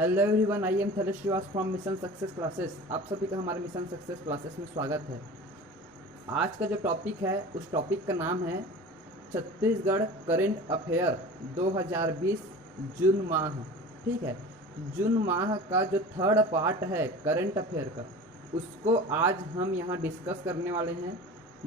Hello everyone, I am Thalesh Shrivas from mission success classes. आप सभी का हमारे मिशन सक्सेस क्लासेस में स्वागत है। आज का जो टॉपिक है उस टॉपिक का नाम है छत्तीसगढ़ करेंट अफेयर 2020 जून माह। ठीक है, जून माह का जो थर्ड पार्ट है करेंट अफेयर का, उसको आज हम यहाँ डिस्कस करने वाले हैं।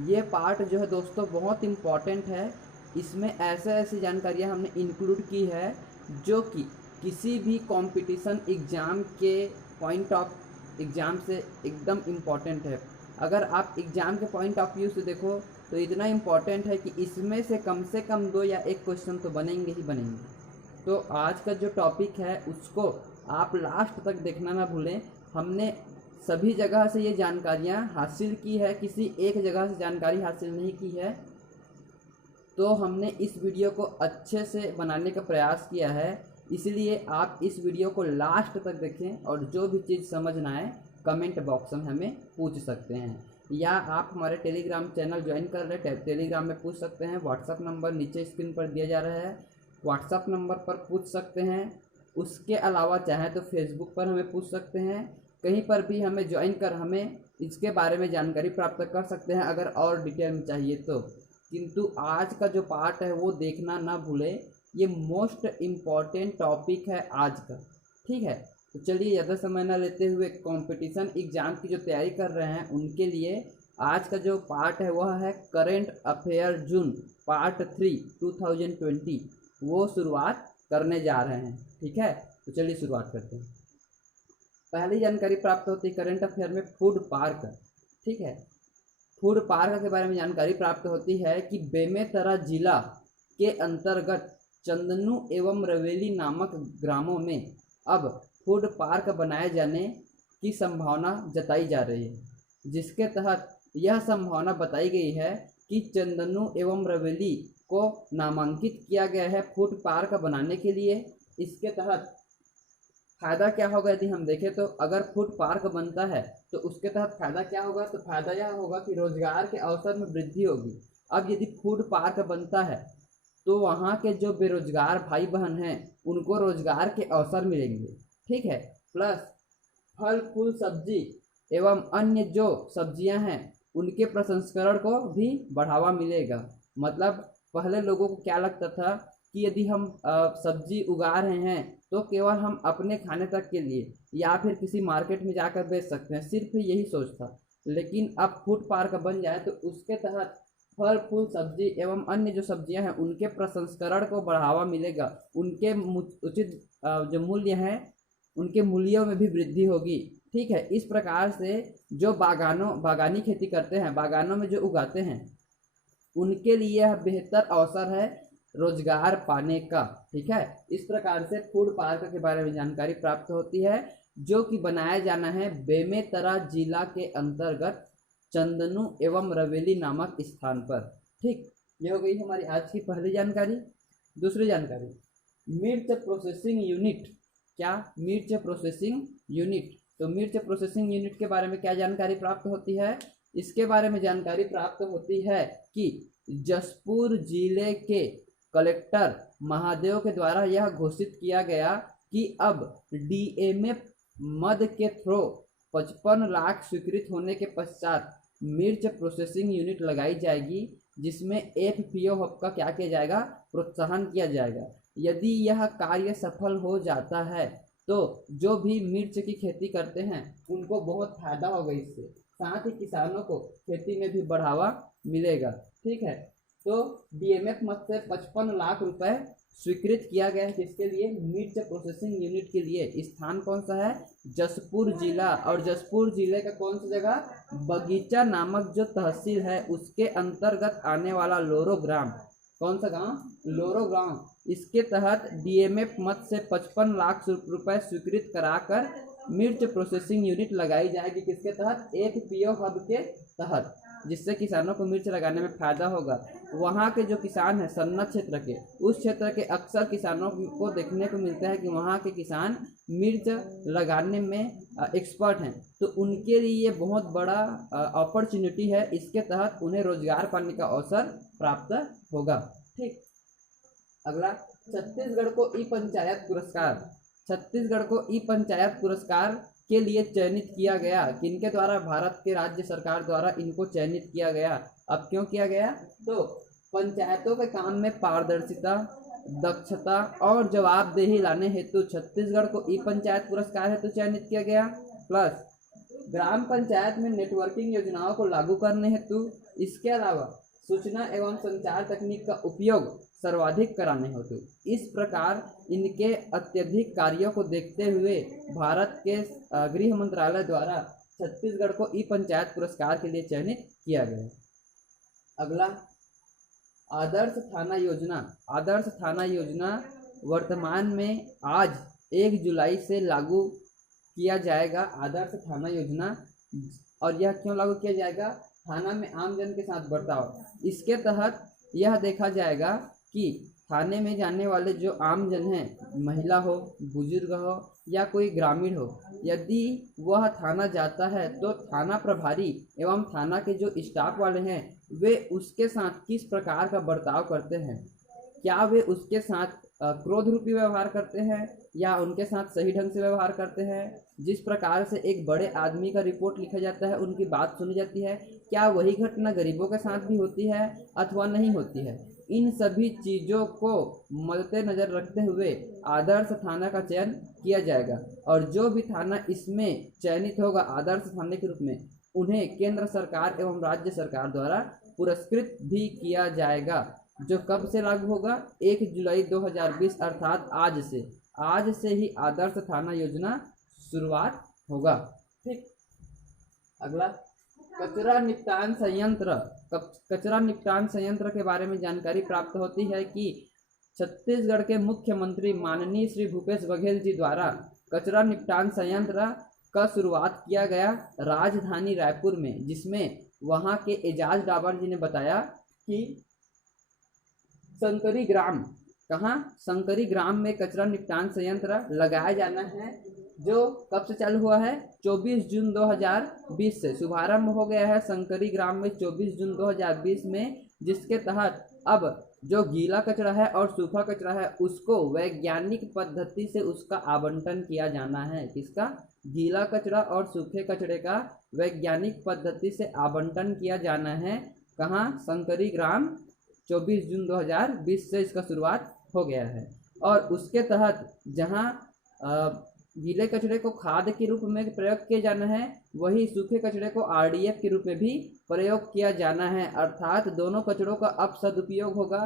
ये पार्ट जो है दोस्तों बहुत इम्पॉर्टेंट है। इसमें ऐसी जानकारियाँ हमने इंक्लूड की है जो कि किसी भी कंपटीशन एग्ज़ाम के पॉइंट ऑफ एग्ज़ाम से एकदम इम्पॉर्टेंट है। अगर आप एग्ज़ाम के पॉइंट ऑफ व्यू से देखो तो इतना इम्पॉर्टेंट है कि इसमें से कम 2 या 1 क्वेश्चन तो बनेंगे ही बनेंगे। तो आज का जो टॉपिक है उसको आप लास्ट तक देखना ना भूलें। हमने सभी जगह से ये जानकारियाँ हासिल की है, किसी एक जगह से जानकारी हासिल नहीं की है। तो हमने इस वीडियो को अच्छे से बनाने का प्रयास किया है, इसलिए आप इस वीडियो को लास्ट तक देखें और जो भी चीज़ समझ ना आए कमेंट बॉक्स में हमें पूछ सकते हैं, या आप हमारे टेलीग्राम चैनल ज्वाइन कर रहे टेलीग्राम में पूछ सकते हैं। व्हाट्सअप नंबर नीचे स्क्रीन पर दिया जा रहा है, व्हाट्सअप नंबर पर पूछ सकते हैं। उसके अलावा चाहें तो फेसबुक पर हमें पूछ सकते हैं। कहीं पर भी हमें ज्वाइन कर हमें इसके बारे में जानकारी प्राप्त कर सकते हैं अगर और डिटेल में चाहिए तो। किंतु आज का जो पार्ट है वो देखना ना भूले, ये मोस्ट इम्पॉर्टेंट टॉपिक है आज का। ठीक है, तो चलिए ज़्यादा समय ना लेते हुए कंपटीशन एग्ज़ाम की जो तैयारी कर रहे हैं उनके लिए आज का जो पार्ट है वह है करेंट अफेयर जून पार्ट 3 2020, वो शुरुआत करने जा रहे हैं। ठीक है, तो चलिए शुरुआत करते हैं। पहली जानकारी प्राप्त होती है करेंट अफेयर में फूड पार्क। ठीक है, फूड पार्क के बारे में जानकारी प्राप्त होती है कि बेमेतरा जिला के अंतर्गत चंदनू एवं रवेली नामक ग्रामों में अब फूड पार्क बनाए जाने की संभावना जताई जा रही है, जिसके तहत यह संभावना बताई गई है कि चंदनू एवं रवेली को नामांकित किया गया है फूड पार्क बनाने के लिए। इसके तहत फ़ायदा क्या होगा यदि हम देखें तो अगर फूड पार्क बनता है तो उसके तहत फ़ायदा क्या होगा, तो फ़ायदा यह होगा कि रोजगार के अवसर में वृद्धि होगी। अब यदि फूड पार्क बनता है तो वहाँ के जो बेरोजगार भाई बहन हैं उनको रोजगार के अवसर मिलेंगे। ठीक है, प्लस फल फूल सब्जी एवं अन्य जो सब्जियां हैं उनके प्रसंस्करण को भी बढ़ावा मिलेगा। मतलब पहले लोगों को क्या लगता था कि यदि हम सब्जी उगा रहे हैं तो केवल हम अपने खाने तक के लिए या फिर किसी मार्केट में जाकर बेच सकते हैं, सिर्फ यही सोच था। लेकिन अब फूड पार्क बन जाए तो उसके तहत फल फूल सब्जी एवं अन्य जो सब्जियां हैं उनके प्रसंस्करण को बढ़ावा मिलेगा, उनके उचित जो मूल्य हैं उनके मूल्यों में भी वृद्धि होगी। ठीक है, इस प्रकार से जो बागानी खेती करते हैं, बागानों में जो उगाते हैं, उनके लिए यह बेहतर अवसर है रोजगार पाने का। ठीक है, इस प्रकार से फूड पार्क के बारे में जानकारी प्राप्त होती है जो कि बनाया जाना है बेमेतरा जिला के अंतर्गत चंदनू एवं रवेली नामक स्थान पर। ठीक, ये हो गई हमारी आज की पहली जानकारी। दूसरी जानकारी, मिर्च प्रोसेसिंग यूनिट। क्या? मिर्च प्रोसेसिंग यूनिट। तो मिर्च प्रोसेसिंग यूनिट के बारे में क्या जानकारी प्राप्त होती है? इसके बारे में जानकारी प्राप्त होती है कि जशपुर जिले के कलेक्टर महादेव के द्वारा यह घोषित किया गया कि अब डीएमएफ मद के थ्रो 55 लाख स्वीकृत होने के पश्चात मिर्च प्रोसेसिंग यूनिट लगाई जाएगी, जिसमें एफपीओ हब का क्या किया जाएगा? प्रोत्साहन किया जाएगा। यदि यह कार्य सफल हो जाता है तो जो भी मिर्च की खेती करते हैं उनको बहुत फायदा होगा इससे, साथ ही किसानों को खेती में भी बढ़ावा मिलेगा। ठीक है, तो डीएमएफ मद से 55 लाख रुपए स्वीकृत किया गया है। किसके लिए? मिर्च प्रोसेसिंग यूनिट के लिए। स्थान कौन सा है? जशपुर जिला। और जशपुर जिले का कौन सी जगह? बगीचा नामक जो तहसील है उसके अंतर्गत आने वाला लोरो ग्राम। कौन सा गांव? लोरो गांव। इसके तहत डीएमएफ मद से 55 लाख रुपए स्वीकृत कराकर मिर्च प्रोसेसिंग यूनिट लगाई जाएगी। किसके तहत? एफपीओ हब के तहत, जिससे किसानों को मिर्च लगाने में फायदा होगा। वहाँ के जो किसान हैं सन्ना क्षेत्र के, उस क्षेत्र के अक्सर किसानों को देखने को मिलता है कि वहाँ के किसान मिर्च लगाने में एक्सपर्ट हैं, तो उनके लिए ये बहुत बड़ा अपॉर्चुनिटी है। इसके तहत उन्हें रोजगार पाने का अवसर प्राप्त होगा। ठीक, अगला, छत्तीसगढ़ को ई पंचायत पुरस्कार। छत्तीसगढ़ को ई पंचायत पुरस्कार के लिए चयनित किया गया। किनके द्वारा? भारत के राज्य सरकार द्वारा इनको चयनित किया गया। अब क्यों किया गया? तो पंचायतों के काम में पारदर्शिता, दक्षता और जवाबदेही लाने हेतु छत्तीसगढ़ को ई पंचायत पुरस्कार हेतु चयनित किया गया। प्लस ग्राम पंचायत में नेटवर्किंग योजनाओं को लागू करने हेतु, इसके अलावा सूचना एवं संचार तकनीक का उपयोग सर्वाधिक कराने हेतु। इस प्रकार इनके अत्यधिक कार्यों को देखते हुए भारत के गृह मंत्रालय द्वारा छत्तीसगढ़ को ई पंचायत पुरस्कार के लिए चयनित किया गया। अगला, आदर्श थाना योजना। आदर्श थाना योजना वर्तमान में आज 1 जुलाई से लागू किया जाएगा। आदर्श थाना योजना, और यह क्यों लागू किया जाएगा? थाना में आमजन के साथ बर्ताव। इसके तहत यह देखा जाएगा कि थाने में जाने वाले जो आमजन हैं, महिला हो, बुजुर्ग हो या कोई ग्रामीण हो, यदि वह थाना जाता है तो थाना प्रभारी एवं थाना के जो स्टाफ वाले हैं वे उसके साथ किस प्रकार का बर्ताव करते हैं। क्या वे उसके साथ क्रोध रूपी व्यवहार करते हैं या उनके साथ सही ढंग से व्यवहार करते हैं। जिस प्रकार से एक बड़े आदमी का रिपोर्ट लिखा जाता है, उनकी बात सुनी जाती है, क्या वही घटना गरीबों के साथ भी होती है अथवा नहीं होती है। इन सभी चीज़ों को मद्देनजर रखते हुए आदर्श थाना का चयन किया जाएगा और जो भी थाना इसमें चयनित होगा आदर्श थाने के रूप में, उन्हें केंद्र सरकार एवं राज्य सरकार द्वारा पुरस्कृत भी किया जाएगा। जो कब से लागू होगा? 1 जुलाई 2020 अर्थात आज से ही आदर्श थाना योजना शुरुआत होगा। ठीक। अगला, कचरा निपटान संयंत्र। कचरा निपटान संयंत्र के बारे में जानकारी प्राप्त होती है कि छत्तीसगढ़ के मुख्यमंत्री माननीय श्री भूपेश बघेल जी द्वारा कचरा निपटान संयंत्र का शुरुआत किया गया राजधानी रायपुर में, जिसमें वहां के एजाज डाबर जी ने बताया कि संकरी ग्राम, कहाँ? संकरी ग्राम में कचरा निपटान संयंत्र लगाया जाना है, जो कब से चालू हुआ है? 24 जून 2020 से शुभारंभ हो गया है संकरी ग्राम में 24 जून 2020 में, जिसके तहत अब जो गीला कचरा है और सूखा कचरा है उसको वैज्ञानिक पद्धति से उसका आवंटन किया जाना है। किसका? गीला कचरा और सूखे कचरे का वैज्ञानिक पद्धति से आवंटन किया जाना है। कहाँ? संकरी ग्राम 24 जून 2020 से इसका शुरुआत हो गया है। और उसके तहत जहाँ गीले कचरे को खाद के रूप में प्रयोग किया जाना है, वही सूखे कचरे को RDF के रूप में भी प्रयोग किया जाना है, अर्थात दोनों कचरों का अब सदुपयोग होगा।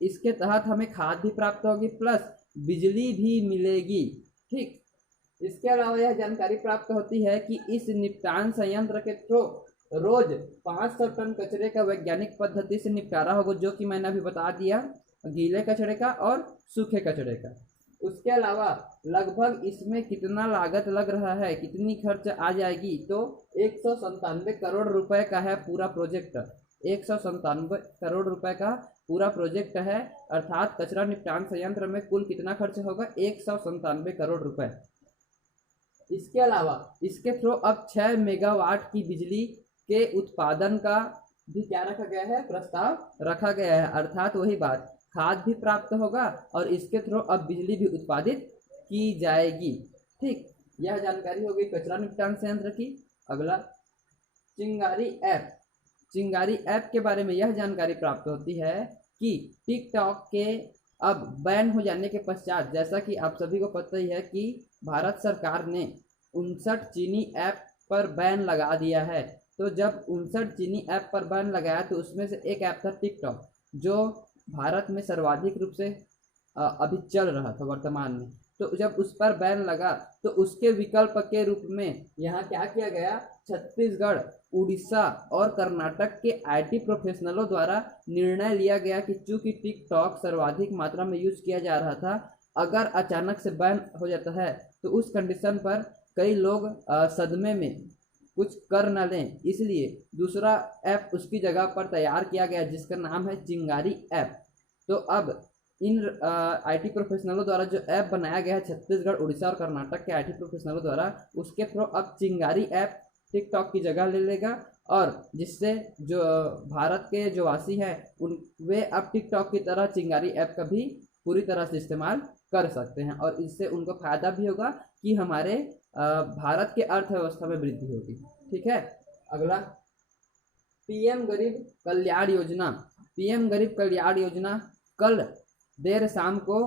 इसके तहत हमें खाद भी प्राप्त होगी प्लस बिजली भी मिलेगी। ठीक। इसके अलावा यह जानकारी प्राप्त होती है कि इस निपटान संयंत्र के थ्रू रोज 500 टन कचरे का वैज्ञानिक पद्धति से निपटारा होगा, जो कि मैंने अभी बता दिया, गीले कचरे का और सूखे कचरे का। उसके अलावा लगभग इसमें कितना लागत लग रहा है, कितनी खर्च आ जाएगी, तो 197 करोड़ रुपए का है पूरा प्रोजेक्ट। 197 करोड़ रुपए का पूरा प्रोजेक्ट है, अर्थात कचरा निपटान संयंत्र में कुल कितना खर्च होगा? 197 करोड़ रुपए। इसके अलावा इसके थ्रू अब 6 मेगावाट की बिजली के उत्पादन का भी क्या रखा गया है? प्रस्ताव रखा गया है, अर्थात वही बात, खाद भी प्राप्त होगा और इसके थ्रू अब बिजली भी उत्पादित की जाएगी। ठीक। यह जानकारी हो गई कचरा निपटान संयंत्र की। अगला, चिंगारी ऐप। चिंगारी ऐप के बारे में यह जानकारी प्राप्त होती है कि टिकटॉक के अब बैन हो जाने के पश्चात, जैसा कि आप सभी को पता ही है कि भारत सरकार ने 59 चीनी ऐप पर बैन लगा दिया है। तो जब 59 चीनी ऐप पर बैन लगाया तो उसमें से एक ऐप था टिकटॉक, जो भारत में सर्वाधिक रूप से अभी चल रहा था वर्तमान में। तो जब उस पर बैन लगा तो उसके विकल्प के रूप में यहाँ क्या किया गया? छत्तीसगढ़, उड़ीसा और कर्नाटक के IT प्रोफेशनलों द्वारा निर्णय लिया गया कि चूंकि टिकटॉक सर्वाधिक मात्रा में यूज किया जा रहा था, अगर अचानक से बैन हो जाता है तो उस कंडीशन पर कई लोग सदमे में कुछ कर न लें, इसलिए दूसरा ऐप उसकी जगह पर तैयार किया गया जिसका नाम है चिंगारी ऐप। तो अब इन IT प्रोफेशनलों द्वारा जो ऐप बनाया गया है छत्तीसगढ़, उड़ीसा और कर्नाटक के IT प्रोफेशनलों द्वारा, उसके थ्रू अब चिंगारी ऐप टिकटॉक की जगह ले लेगा और जिससे जो भारत के जो वासी हैं वे अब टिकटॉक की तरह चिंगारी ऐप का भी पूरी तरह से इस्तेमाल कर सकते हैं और इससे उनको फायदा भी होगा कि हमारे भारत के अर्थव्यवस्था में वृद्धि होगी। ठीक है, अगला पीएम गरीब कल्याण योजना। पीएम गरीब कल्याण योजना कल देर शाम को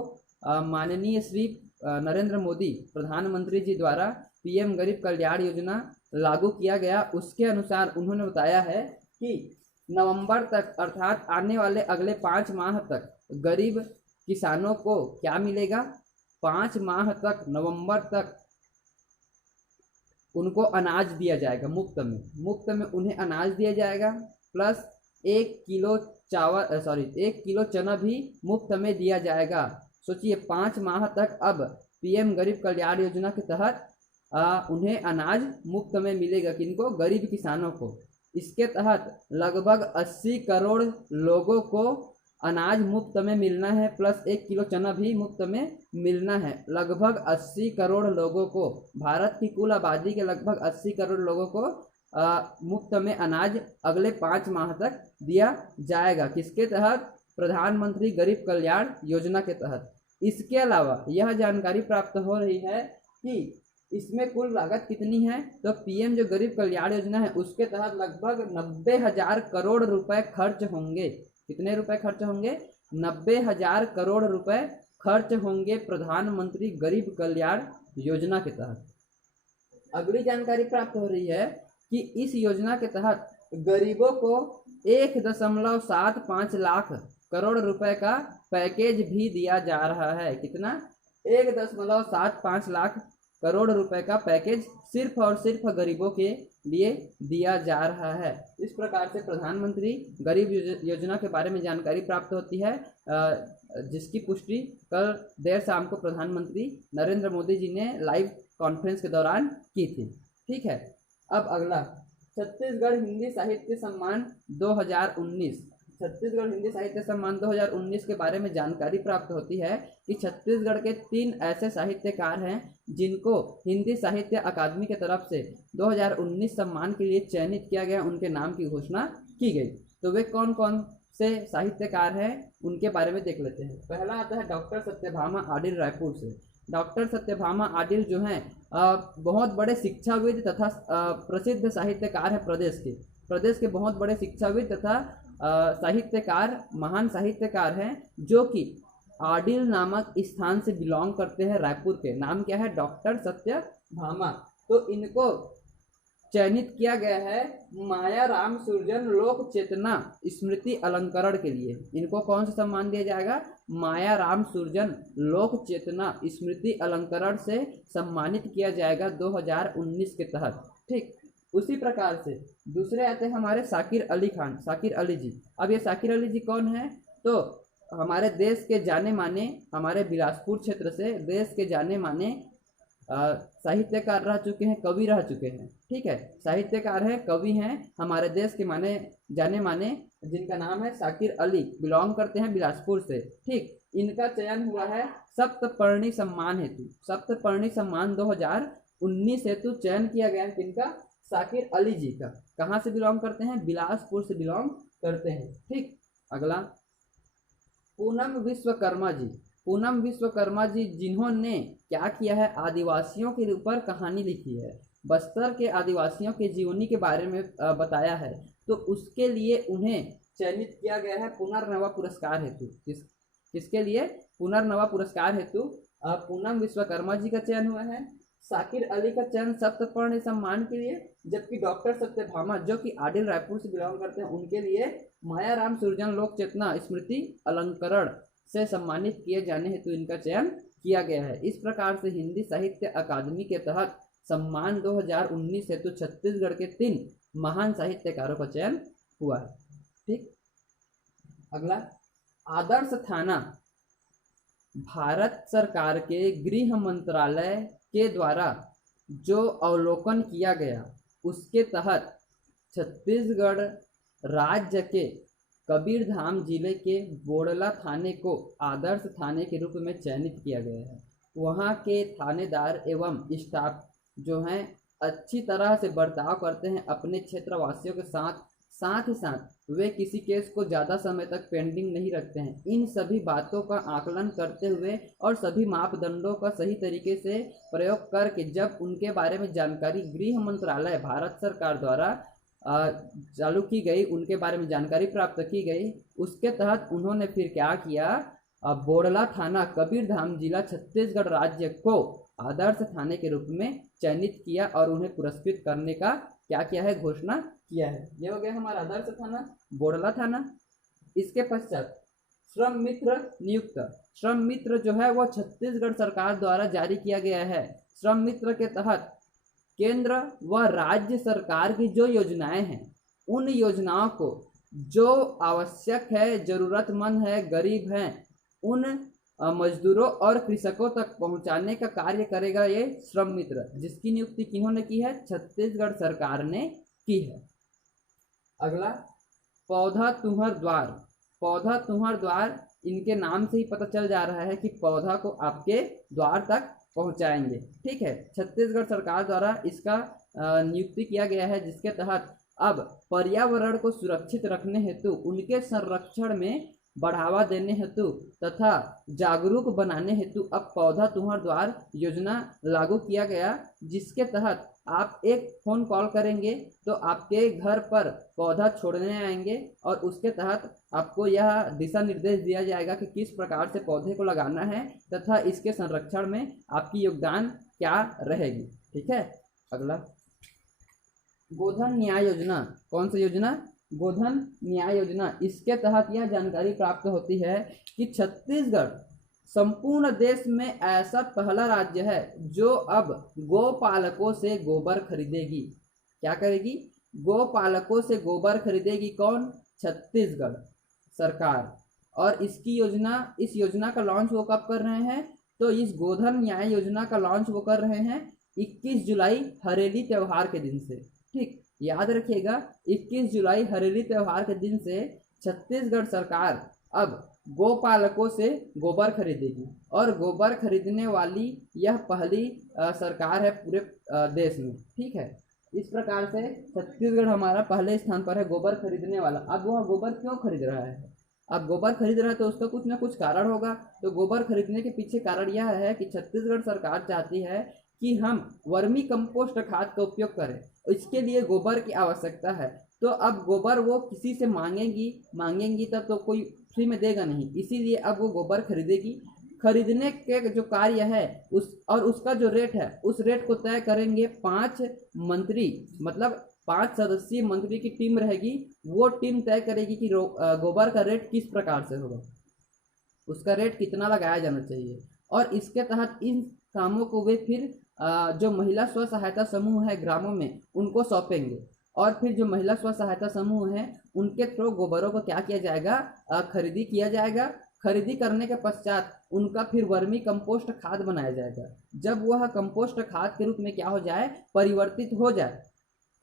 माननीय श्री नरेंद्र मोदी प्रधानमंत्री जी द्वारा पीएम गरीब कल्याण योजना लागू किया गया। उसके अनुसार उन्होंने बताया है कि नवंबर तक अर्थात आने वाले अगले 5 माह तक गरीब किसानों को क्या मिलेगा, 5 माह तक नवंबर तक उनको अनाज दिया जाएगा मुफ्त में उन्हें अनाज दिया जाएगा, प्लस 1 किलो चावल 1 किलो चना भी मुफ्त में दिया जाएगा। सोचिए 5 माह तक अब पीएम गरीब कल्याण योजना के तहत उन्हें अनाज मुफ्त में मिलेगा, किनको, गरीब किसानों को। इसके तहत लगभग 80 करोड़ लोगों को अनाज मुफ्त में मिलना है, प्लस 1 किलो चना भी मुफ्त में मिलना है। लगभग 80 करोड़ लोगों को, भारत की कुल आबादी के लगभग 80 करोड़ लोगों को मुफ्त में अनाज अगले 5 माह तक दिया जाएगा। किसके तहत, प्रधानमंत्री गरीब कल्याण योजना के तहत। इसके अलावा यह जानकारी प्राप्त हो रही है कि इसमें कुल लागत कितनी है, तो पीएम जो गरीब कल्याण योजना है उसके तहत लगभग 90,000 करोड़ रुपए खर्च होंगे। कितने रुपए खर्च होंगे, 90,000 करोड़ रुपए खर्च होंगे प्रधानमंत्री गरीब कल्याण योजना के तहत। अगली जानकारी प्राप्त हो रही है कि इस योजना के तहत गरीबों को 1.75 लाख करोड़ रुपए का पैकेज भी दिया जा रहा है। कितना, 1.75 लाख करोड़ रुपए का पैकेज सिर्फ और सिर्फ गरीबों के लिए दिया जा रहा है। इस प्रकार से प्रधानमंत्री गरीब योजना के बारे में जानकारी प्राप्त होती है, जिसकी पुष्टि कल देर शाम को प्रधानमंत्री नरेंद्र मोदी जी ने लाइव कॉन्फ्रेंस के दौरान की थी। ठीक है, अब अगला छत्तीसगढ़ हिंदी साहित्य सम्मान 2019। छत्तीसगढ़ हिंदी साहित्य सम्मान 2019 के बारे में जानकारी प्राप्त होती है कि छत्तीसगढ़ के 3 ऐसे साहित्यकार हैं जिनको हिंदी साहित्य अकादमी की तरफ से 2019 सम्मान के लिए चयनित किया गया, उनके नाम की घोषणा की गई। तो वे कौन कौन से साहित्यकार हैं उनके बारे में देख लेते हैं। पहला आता है डॉक्टर सत्यभामा आडिल, रायपुर से। डॉक्टर सत्यभामा आडिल जो हैं बहुत बड़े शिक्षाविद तथा प्रसिद्ध साहित्यकार हैं। प्रदेश के बहुत बड़े शिक्षाविद तथा साहित्यकार, महान साहित्यकार हैं, जो कि आडिल नामक स्थान से बिलोंग करते हैं। रायपुर के नाम क्या है, डॉक्टर सत्यभामा। तो इनको चयनित किया गया है माया राम सुरजन लोक चेतना स्मृति अलंकरण के लिए। इनको कौन सा सम्मान दिया जाएगा, माया राम सुरजन लोक चेतना स्मृति अलंकरण से सम्मानित किया जाएगा 2019 के तहत। ठीक, उसी प्रकार से दूसरे आते हैं हमारे शाकिर अली खान, शाकिर अली जी। अब ये शाकिर अली जी कौन है, तो हमारे देश के जाने माने, हमारे बिलासपुर क्षेत्र से देश के जाने माने साहित्यकार रह चुके हैं, कवि रह चुके हैं। ठीक है, साहित्यकार हैं, कवि हैं, हमारे देश के जाने माने, जिनका नाम है शाकिर अली, बिलोंग करते हैं बिलासपुर से। ठीक, इनका चयन हुआ है सप्तपर्णी सम्मान हेतु। सप्तपर्णी सम्मान 2019 हेतु चयन किया गया है किनका, शाकिर अली जी का। कहाँ से बिलोंग करते हैं, बिलासपुर से बिलोंग करते हैं। ठीक, अगला पूनम विश्वकर्मा जी। पूनम विश्वकर्मा जी जिन्होंने क्या किया है, आदिवासियों के ऊपर कहानी लिखी है, बस्तर के आदिवासियों के जीवनी के बारे में बताया है, तो उसके लिए उन्हें चयनित किया गया है पुनर्नवा पुरस्कार हेतु। किसके लिए, पुनर्नवा पुरस्कार हेतु पूनम विश्वकर्मा जी का चयन हुआ है। शाकिर अली का चयन सप्तपर्णी सम्मान के लिए, जबकि डॉक्टर सत्यभामा जो कि आडिल रायपुर से बिलोंग करते हैं उनके लिए मायाराम सुरजन लोक चेतना स्मृति अलंकरण से सम्मानित किए जाने हेतु इनका चयन किया गया है। इस प्रकार से हिंदी साहित्य अकादमी के तहत सम्मान 2019 हेतु छत्तीसगढ़ के 3 महान साहित्यकारों का चयन हुआ है। ठीक, अगला आदर्श थाना। भारत सरकार के गृह मंत्रालय के द्वारा जो अवलोकन किया गया उसके तहत छत्तीसगढ़ राज्य के कबीरधाम जिले के बोड़ला थाने को आदर्श थाने के रूप में चयनित किया गया है। वहाँ के थानेदार एवं स्टाफ जो हैं अच्छी तरह से बर्ताव करते हैं, अपने क्षेत्रवासियों के साथ साथ ही साथ वे किसी केस को ज़्यादा समय तक पेंडिंग नहीं रखते हैं। इन सभी बातों का आकलन करते हुए और सभी मापदंडों का सही तरीके से प्रयोग करके जब उनके बारे में जानकारी गृह मंत्रालय भारत सरकार द्वारा चालू की गई, उनके बारे में जानकारी प्राप्त की गई, उसके तहत उन्होंने फिर क्या किया, बोड़ला थाना कबीरधाम जिला छत्तीसगढ़ राज्य को आदर्श थाने के रूप में चयनित किया और उन्हें पुरस्कृत करने का क्या किया है, घोषणा किया है। ये हो गया हमारा आदर्श थाना बोड़ला थाना। इसके पश्चात श्रम मित्र नियुक्त। श्रम मित्र जो है वो छत्तीसगढ़ सरकार द्वारा जारी किया गया है। श्रम मित्र के तहत केंद्र व राज्य सरकार की जो योजनाएं हैं, उन योजनाओं को जो आवश्यक है, जरूरतमंद है, गरीब हैं, उन मजदूरों और कृषकों तक पहुंचाने का कार्य करेगा ये श्रम मित्र, जिसकी नियुक्ति किन्होंने की है, छत्तीसगढ़ सरकार ने की है। अगला पौधा तुहर द्वार। पौधा तुहर द्वार, इनके नाम से ही पता चल जा रहा है कि पौधा को आपके द्वार तक पहुंचाएंगे। ठीक है, छत्तीसगढ़ सरकार द्वारा इसका नियुक्ति किया गया है, जिसके तहत अब पर्यावरण को सुरक्षित रखने हेतु, उनके संरक्षण में बढ़ावा देने हेतु तथा जागरूक बनाने हेतु अब पौधा तुहर द्वार योजना लागू किया गया, जिसके तहत आप एक फ़ोन कॉल करेंगे तो आपके घर पर पौधा छोड़ने आएंगे और उसके तहत आपको यह दिशा निर्देश दिया जाएगा कि किस प्रकार से पौधे को लगाना है तथा इसके संरक्षण में आपकी योगदान क्या रहेगी। ठीक है। अगला गोधन न्याय योजना। कौन सी योजना? गोधन न्याय योजना। इसके तहत यह जानकारी प्राप्त होती है कि छत्तीसगढ़ संपूर्ण देश में ऐसा पहला राज्य है जो अब गोपालकों से गोबर खरीदेगी। क्या करेगी? गोपालकों से गोबर खरीदेगी। कौन? छत्तीसगढ़ सरकार। और इस योजना का लॉन्च वो कब कर रहे हैं? तो इस गोधन न्याय योजना का लॉन्च वो कर रहे हैं 21 जुलाई हरेली त्यौहार के दिन से। ठीक, याद रखिएगा, 21 जुलाई हरेली त्यौहार के दिन से छत्तीसगढ़ सरकार अब गोपालकों से गोबर खरीदेगी और गोबर खरीदने वाली यह पहली सरकार है पूरे देश में। ठीक है, इस प्रकार से छत्तीसगढ़ हमारा पहले स्थान पर है गोबर खरीदने वाला। अब वह गोबर क्यों खरीद रहा है? अब गोबर खरीद रहा है तो उसका कुछ ना कुछ कारण होगा। तो गोबर खरीदने के पीछे कारण यह है कि छत्तीसगढ़ सरकार चाहती है कि हम वर्मी कंपोस्ट खाद का उपयोग करें, इसके लिए गोबर की आवश्यकता है। तो अब गोबर वो किसी से मांगेंगी तब तो कोई फ्री में देगा नहीं, इसीलिए अब वो गोबर खरीदेगी। खरीदने के जो कार्य है उसका जो रेट है, उस रेट को तय करेंगे 5 मंत्री, मतलब 5 सदस्यीय मंत्री की टीम रहेगी। वो टीम तय करेगी कि गोबर का रेट किस प्रकार से होगा, उसका रेट कितना लगाया जाना चाहिए। और इसके तहत इन कामों को वे फिर जो महिला स्व सहायता समूह है ग्रामों में, उनको सौंपेंगे और फिर जो महिला स्व सहायता समूह है उनके थ्रू गोबरों को क्या किया जाएगा? खरीदी किया जाएगा। खरीदी करने के पश्चात उनका फिर वर्मी कंपोस्ट खाद बनाया जाएगा। जब वह कंपोस्ट खाद के रूप में क्या हो जाए? परिवर्तित हो जाए,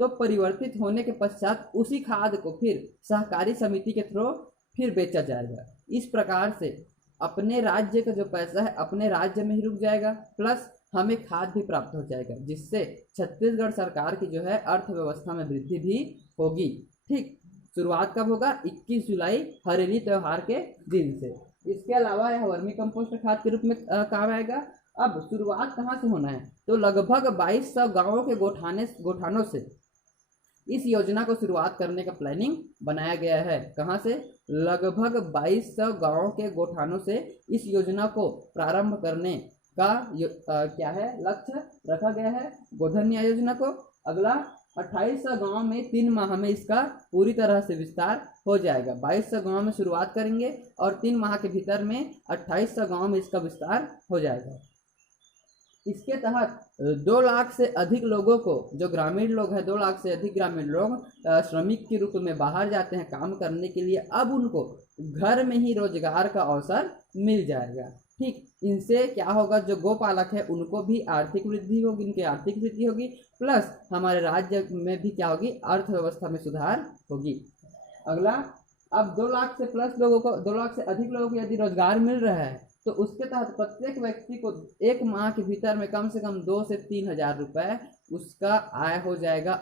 तो परिवर्तित होने के पश्चात उसी खाद को फिर सहकारी समिति के थ्रू फिर बेचा जाएगा। इस प्रकार से अपने राज्य का जो पैसा है अपने राज्य में ही रुक जाएगा, प्लस हमें खाद भी प्राप्त हो जाएगा, जिससे छत्तीसगढ़ सरकार की जो है अर्थव्यवस्था में वृद्धि भी होगी। ठीक, शुरुआत कब होगा? 21 जुलाई हरेली त्यौहार के दिन से। इसके अलावा यह वर्मी कंपोस्ट खाद के रूप में काम आएगा। अब शुरुआत कहाँ से होना है? तो लगभग 2200 गाँवों के गोठानों से इस योजना को शुरुआत करने का प्लानिंग बनाया गया है। कहाँ से? लगभग 2200 गाँवों के गोठानों से इस योजना को प्रारंभ करने का क्या है? लक्ष्य रखा गया है गोधन न्याय योजना को। अगला 2800 गाँव में 3 माह में इसका पूरी तरह से विस्तार हो जाएगा। 2200 गाँव में शुरुआत करेंगे और 3 माह के भीतर में 2800 गाँव में इसका विस्तार हो जाएगा। इसके तहत 2 लाख से अधिक लोगों को, जो ग्रामीण लोग हैं, 2 लाख से अधिक ग्रामीण लोग श्रमिक के रूप में बाहर जाते हैं काम करने के लिए, अब उनको घर में ही रोजगार का अवसर मिल जाएगा। ठीक, इनसे क्या होगा? जो गोपालक है उनको भी आर्थिक वृद्धि होगी, उनकी आर्थिक वृद्धि होगी, प्लस हमारे राज्य में भी क्या होगी? अर्थव्यवस्था में सुधार होगी। अगला, अब 2 लाख से प्लस लोगों को, 2 लाख से अधिक लोगों को यदि रोजगार मिल रहा है तो उसके तहत प्रत्येक व्यक्ति को 1 माह के भीतर में कम से कम 2 से 3 हज़ार रुपये उसका आय हो जाएगा।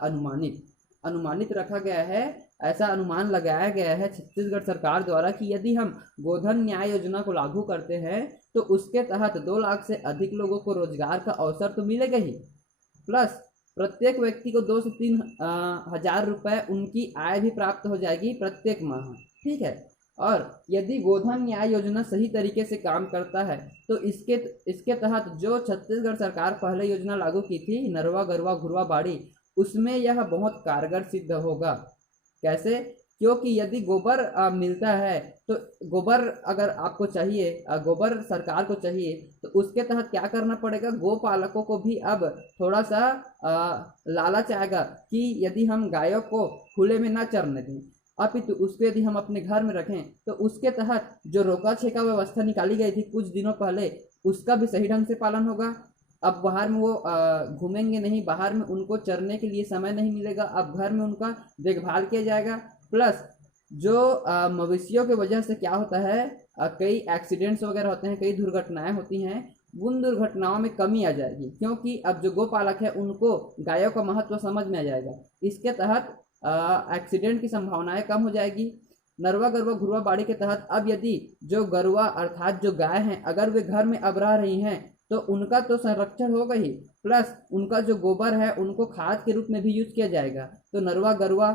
अनुमानित रखा गया है ऐसा अनुमान लगाया गया है छत्तीसगढ़ सरकार द्वारा कि यदि हम गोधन न्याय योजना को लागू करते हैं तो उसके तहत 2 लाख से अधिक लोगों को रोजगार का अवसर तो मिलेगा ही, प्लस प्रत्येक व्यक्ति को 2 से 3 हजार रुपए उनकी आय भी प्राप्त हो जाएगी प्रत्येक माह। ठीक है, और यदि गोधन न्याय योजना सही तरीके से काम करता है तो इसके तहत जो छत्तीसगढ़ सरकार पहले योजना लागू की थी नरवा गरवा घुरवा बाड़ी, उसमें यह बहुत कारगर सिद्ध होगा। कैसे? क्योंकि यदि गोबर मिलता है तो गोबर अगर आपको चाहिए, गोबर सरकार को चाहिए, तो उसके तहत क्या करना पड़ेगा, गो पालकों को भी अब थोड़ा सा लालच आएगा कि यदि हम गायों को खुले में ना चरने दें, अपितु उसको यदि हम अपने घर में रखें तो उसके तहत जो रोका छेका व्यवस्था निकाली गई थी कुछ दिनों पहले, उसका भी सही ढंग से पालन होगा। अब बाहर में वो घूमेंगे नहीं, बाहर में उनको चरने के लिए समय नहीं मिलेगा, अब घर में उनका देखभाल किया जाएगा। प्लस जो मवेशियों की वजह से क्या होता है, कई एक्सीडेंट्स वगैरह होते हैं, कई दुर्घटनाएं होती हैं, उन दुर्घटनाओं में कमी आ जाएगी क्योंकि अब जो गोपालक है उनको गायों का महत्व समझ में आ जाएगा। इसके तहत एक्सीडेंट की संभावनाएं कम हो जाएगी। नरवा गरवा घुरवा बाड़ी के तहत अब यदि जो गरवा अर्थात जो गाय हैं अगर वे घर में अब रह रही हैं तो उनका तो संरक्षण होगा ही, प्लस उनका जो गोबर है उनको खाद के रूप में भी यूज किया जाएगा। तो नरवा गरवा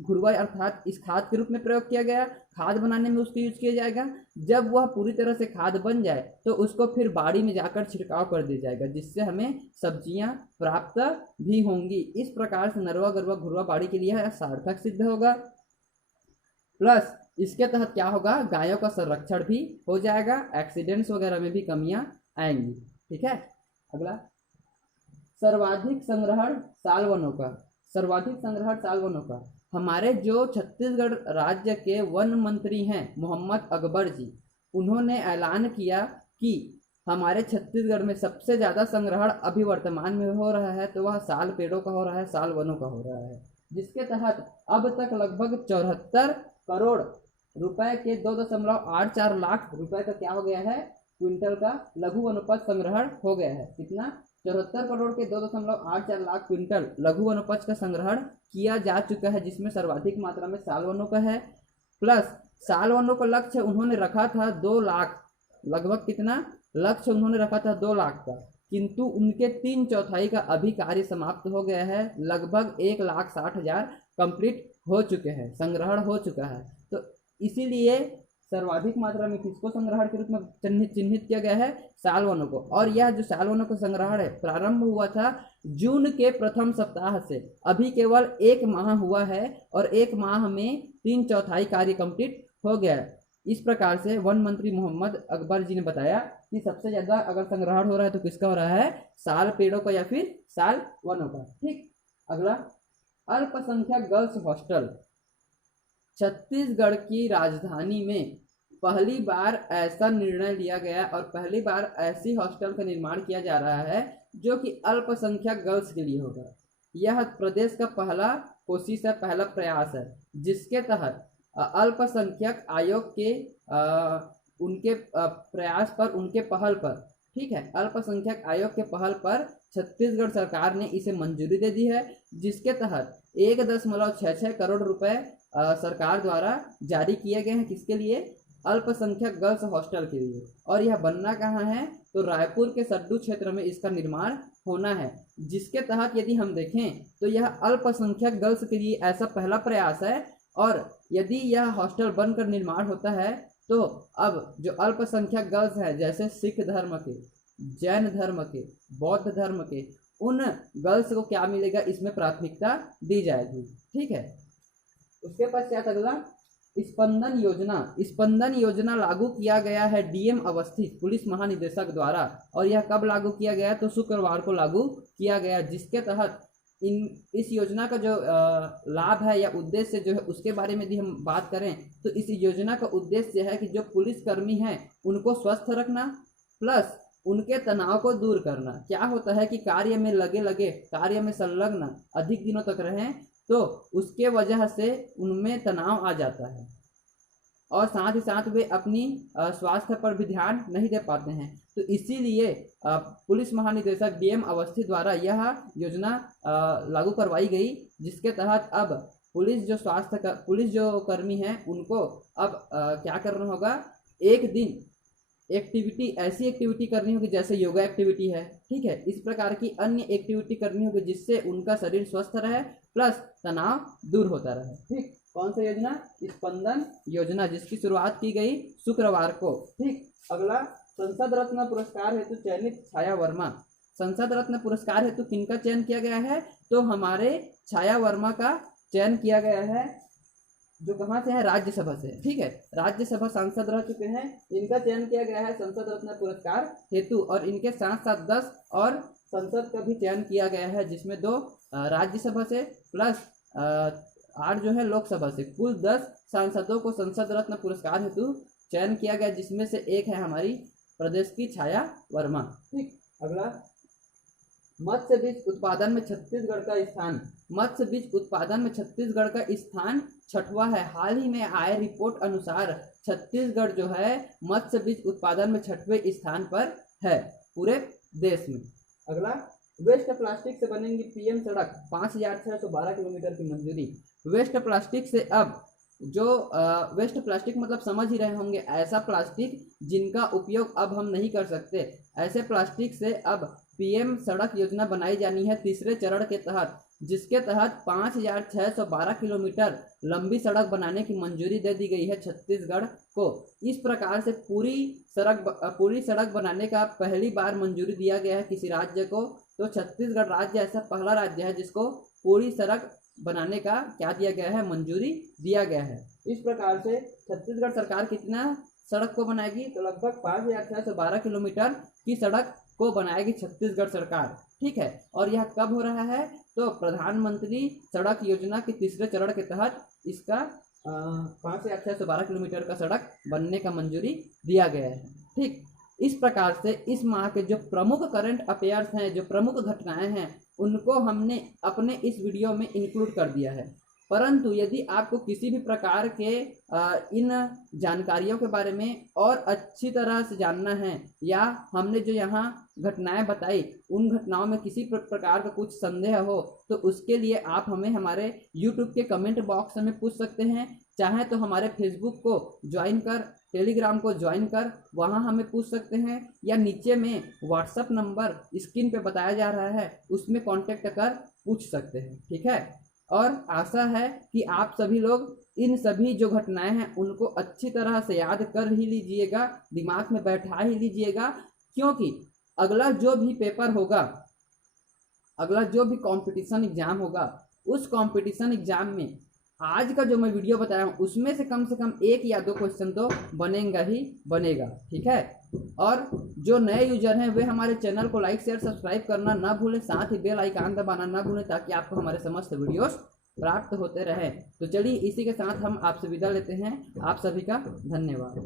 घुरवा अर्थात इस खाद के रूप में प्रयोग किया गया, खाद बनाने में उसको यूज किया जाएगा। जब वह पूरी तरह से खाद बन जाए तो उसको फिर बाड़ी में जाकर छिड़काव कर दिया जाएगा, जिससे हमें सब्जियां प्राप्त भी होंगी। इस प्रकार से नरवा गरवा घुरवा बाड़ी के लिए सार्थक सिद्ध होगा। प्लस इसके तहत क्या होगा, गायों का संरक्षण भी हो जाएगा, एक्सीडेंट्स वगैरह में भी कमियां आएंगी। ठीक है, अगला सर्वाधिक संग्रहण साल वनों का। सर्वाधिक संग्रहण साल वनों का हमारे जो छत्तीसगढ़ राज्य के वन मंत्री हैं मोहम्मद अकबर जी, उन्होंने ऐलान किया कि हमारे छत्तीसगढ़ में सबसे ज़्यादा संग्रहण अभी वर्तमान में हो रहा है तो वह साल पेड़ों का हो रहा है, साल वनों का हो रहा है, जिसके तहत अब तक लगभग 74 करोड़ रुपए के 2.84 लाख रुपए का क्या हो गया है, क्विंटल का लघु वनोपज संग्रहण हो गया है। कितना? 74 करोड़ के 2.84 लाख क्विंटल लघु वनोपज का संग्रहण किया जा चुका है, जिसमें सर्वाधिक मात्रा में साल वनों का है। प्लस साल वनों का लक्ष्य उन्होंने रखा था 2 लाख, लगभग कितना लक्ष्य उन्होंने रखा था 2 लाख का, किंतु उनके 3/4 का अभी कार्य समाप्त हो गया है, लगभग 1,60,000 कंप्लीट हो चुके हैं, संग्रहण हो चुका है। तो इसीलिए सर्वाधिक मात्रा में किसको संग्रहण के रूप में चिन्हित किया गया है, साल वनों को। और यह जो साल वनों का संग्रहण है प्रारंभ हुआ था जून के प्रथम सप्ताह से, अभी केवल 1 माह हुआ है और 1 माह में 3/4 कार्य कंप्लीट हो गया है। इस प्रकार से वन मंत्री मोहम्मद अकबर जी ने बताया कि सबसे ज्यादा अगर संग्रहण हो रहा है तो किसका हो रहा है, साल पेड़ों का या फिर साल वनों का। ठीक, अगला अल्पसंख्यक गर्ल्स हॉस्टल। छत्तीसगढ़ की राजधानी में पहली बार ऐसा निर्णय लिया गया और पहली बार ऐसी हॉस्टल का निर्माण किया जा रहा है जो कि अल्पसंख्यक गर्ल्स के लिए होगा। यह प्रदेश का पहला कोशिश है, पहला प्रयास है, जिसके तहत अल्पसंख्यक आयोग के उनके प्रयास पर, उनके पहल पर, ठीक है, अल्पसंख्यक आयोग के पहल पर छत्तीसगढ़ सरकार ने इसे मंजूरी दे दी है, जिसके तहत 1.66 करोड़ रुपए सरकार द्वारा जारी किए गए हैं। किसके लिए? अल्पसंख्यक गर्ल्स हॉस्टल के लिए। और यह बनना कहाँ है, तो रायपुर के सड्डू क्षेत्र में इसका निर्माण होना है, जिसके तहत यदि हम देखें तो यह अल्पसंख्यक गर्ल्स के लिए ऐसा पहला प्रयास है। और यदि यह हॉस्टल बनकर निर्माण होता है तो अब जो अल्पसंख्यक गर्ल्स हैं, जैसे सिख धर्म के, जैन धर्म के, बौद्ध धर्म के, उन गर्ल्स को क्या मिलेगा, इसमें प्राथमिकता दी जाएगी। ठीक है, उसके पश्चात अगला स्पंदन योजना। स्पंदन योजना लागू किया गया है डीएम अवस्थी पुलिस महानिदेशक द्वारा, और यह कब लागू किया गया, तो शुक्रवार को लागू किया गया, जिसके तहत इस योजना का जो लाभ है या उद्देश्य जो है उसके बारे में यदि हम बात करें तो इस योजना का उद्देश्य है कि जो पुलिसकर्मी हैं उनको स्वस्थ रखना, प्लस उनके तनाव को दूर करना। क्या होता है कि कार्य में लगे कार्य में संलग्न अधिक दिनों तक रहें तो उसके वजह से उनमें तनाव आ जाता है और साथ ही साथ वे अपनी स्वास्थ्य पर भी ध्यान नहीं दे पाते हैं। तो इसीलिए पुलिस महानिदेशक डीएम अवस्थी द्वारा यह योजना लागू करवाई गई, जिसके तहत अब पुलिस जो कर्मी हैं उनको अब क्या करना होगा, एक दिन ऐसी एक्टिविटी करनी होगी जैसे योगा एक्टिविटी है, ठीक है, इस प्रकार की अन्य एक्टिविटी करनी होगी जिससे उनका शरीर स्वस्थ रहे प्लस तनाव दूर होता रहे। ठीक, कौन सा योजना? स्पंदन योजना, जिसकी शुरुआत की गई शुक्रवार को। ठीक, अगला, संसद रत्न पुरस्कार हेतु चयनित छाया वर्मा। संसद रत्न पुरस्कार हेतु किनका चयन किया गया है? तो हमारे छाया वर्मा का चयन किया गया है, जो कहाँ से है? राज्यसभा से। ठीक है, राज्यसभा सांसद रह चुके हैं, इनका चयन किया गया है संसद रत्न पुरस्कार हेतु, और इनके साथ साथ 10 और संसद का भी चयन किया गया है, जिसमें 2 राज्यसभा से प्लस 8 जो है लोकसभा से। कुल 10 सांसदों को संसद रत्न पुरस्कार हेतु चयन किया गया, जिसमें से एक है हमारी प्रदेश की छाया वर्मा। ठीक, अगला, मत्स्य बीज उत्पादन में छत्तीसगढ़ का स्थान। मत्स्य बीज उत्पादन में छत्तीसगढ़ का स्थान 6वां है। हाल ही में आए रिपोर्ट अनुसार छत्तीसगढ़ जो है मत्स्य बीज उत्पादन में 6वें स्थान पर है पूरे देश में। अगला, वेस्ट प्लास्टिक से बनेंगी पीएम सड़क, 5612 किलोमीटर की मंजूरी। वेस्ट प्लास्टिक से अब जो वेस्ट प्लास्टिक मतलब समझ ही रहे होंगे, ऐसा प्लास्टिक जिनका उपयोग अब हम नहीं कर सकते, ऐसे प्लास्टिक से अब पीएम सड़क योजना बनाई जानी है तीसरे चरण के तहत, जिसके तहत 5612 किलोमीटर लंबी सड़क बनाने की मंजूरी दे दी गई है छत्तीसगढ़ को। इस प्रकार से पूरी सड़क बनाने का पहली बार मंजूरी दिया गया है किसी राज्य को, तो छत्तीसगढ़ राज्य ऐसा पहला राज्य है जिसको पूरी सड़क बनाने का क्या दिया गया है? मंजूरी दिया गया है। इस प्रकार से छत्तीसगढ़ सरकार कितना सड़क को बनाएगी? तो लगभग 5612 किलोमीटर की सड़क को बनाएगी छत्तीसगढ़ सरकार। ठीक है, और यह कब हो रहा है? तो प्रधानमंत्री सड़क योजना के तीसरे चरण के तहत इसका 5612 किलोमीटर का सड़क बनने का मंजूरी दिया गया है। ठीक, इस प्रकार से इस माह के जो प्रमुख करंट अफेयर्स हैं, जो प्रमुख घटनाएं हैं, उनको हमने अपने इस वीडियो में इंक्लूड कर दिया है। परंतु यदि आपको किसी भी प्रकार के इन जानकारियों के बारे में और अच्छी तरह से जानना है, या हमने जो यहाँ घटनाएं बताई उन घटनाओं में किसी प्रकार का कुछ संदेह हो, तो उसके लिए आप हमें हमारे YouTube के कमेंट बॉक्स में पूछ सकते हैं। चाहे तो हमारे फेसबुक को ज्वाइन कर, टेलीग्राम को ज्वाइन कर वहाँ हमें पूछ सकते हैं, या नीचे में व्हाट्सएप नंबर स्क्रीन पे बताया जा रहा है उसमें कांटेक्ट कर पूछ सकते हैं। ठीक है, और आशा है कि आप सभी लोग इन सभी जो घटनाएं हैं उनको अच्छी तरह से याद कर ही लीजिएगा, दिमाग में बैठा ही लीजिएगा, क्योंकि अगला जो भी पेपर होगा, अगला जो भी कंपटीशन एग्जाम होगा, उस कंपटीशन एग्जाम में आज का जो मैं वीडियो बताया हूँ उसमें से कम 1 या 2 क्वेश्चन तो बनेगा ही बनेगा। ठीक है, और जो नए यूजर हैं वे हमारे चैनल को लाइक शेयर सब्सक्राइब करना ना भूलें, साथ ही बेल आइकन दबाना ना भूलें, ताकि आपको हमारे समस्त वीडियोस प्राप्त होते रहें। तो चलिए इसी के साथ हम आपसे विदा लेते हैं। आप सभी का धन्यवाद।